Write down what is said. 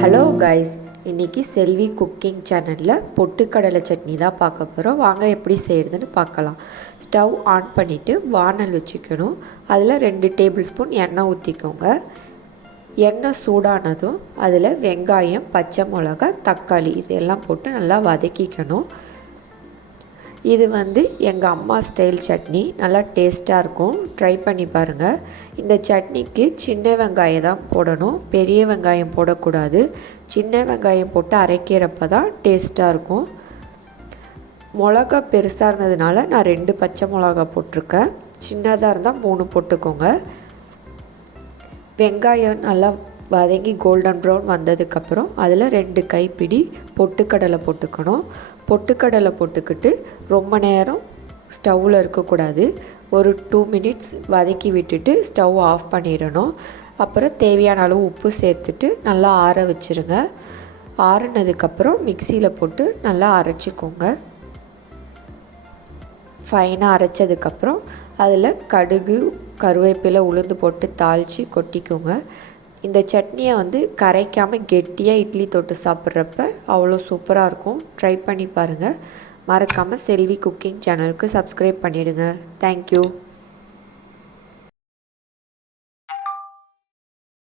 Hello guys, இன்றைக்கி செல்வி cooking சேனலில் பொட்டுக்கடலை சட்னி தான் பார்க்க போகிறோம். வாங்க எப்படி செய்கிறதுன்னு பார்க்கலாம். ஸ்டவ் ஆன் பண்ணிவிட்டு வானல் வச்சுக்கணும். அதில் 2 டேபிள் ஸ்பூன் எண்ணெய் ஊற்றிக்கோங்க. எண்ணெய் சூடானதும் அதில் வெங்காயம், பச்சை மிளகாய், தக்காளி இதெல்லாம் போட்டு நல்லா வதக்கிக்கணும். இது எங்கள் அம்மா ஸ்டைல் சட்னி, நல்லா டேஸ்ட்டாக இருக்கும். ட்ரை பண்ணி பாருங்கள். இந்த சட்னிக்கு சின்ன வெங்காயம் தான் போடணும், பெரிய வெங்காயம் போடக்கூடாது. சின்ன வெங்காயம் போட்டு அரைக்கிறப்ப தான் டேஸ்ட்டாக இருக்கும். மிளகா பெருசாக இருந்ததுனால நான் 2 பச்சை மிளகா போட்டிருக்கேன். சின்னதாக இருந்தால் 3 போட்டுக்கோங்க. வெங்காயம் நல்லா வதங்கி கோல்டன் ப்ரௌன் வந்ததுக்கப்புறம் அதில் 2 கைப்பிடி பொட்டுக்கடலை போட்டுக்கணும். பொட்டுக்கடலை போட்டுக்கிட்டு ரொம்ப நேரம் ஸ்டவ்வில் இருக்கக்கூடாது. ஒரு 2 மினிட்ஸ் வதக்கி விட்டுட்டு ஸ்டவ் ஆஃப் பண்ணிடணும். அப்புறம் தேவையான அளவு உப்பு சேர்த்துட்டு நல்லா ஆற வச்சுருங்க. ஆறுனதுக்கப்புறம் மிக்சியில் போட்டு நல்லா அரைச்சிக்கோங்க. ஃபைனாக அரைச்சதுக்கப்புறம் அதில் கடுகு, கருவேப்பிலை, உளுந்து போட்டு தாளித்து கொட்டிக்கோங்க. இந்த சட்னியை கரைக்காமல் கெட்டியாக இட்லி தொட்டு சாப்பிட்றப்ப அவ்வளோ சூப்பராக இருக்கும். ட்ரை பண்ணி பாருங்கள். மறக்காமல் செல்வி குக்கிங் சேனலுக்கு சப்ஸ்கிரைப் பண்ணிவிடுங்க. தேங்க்யூ.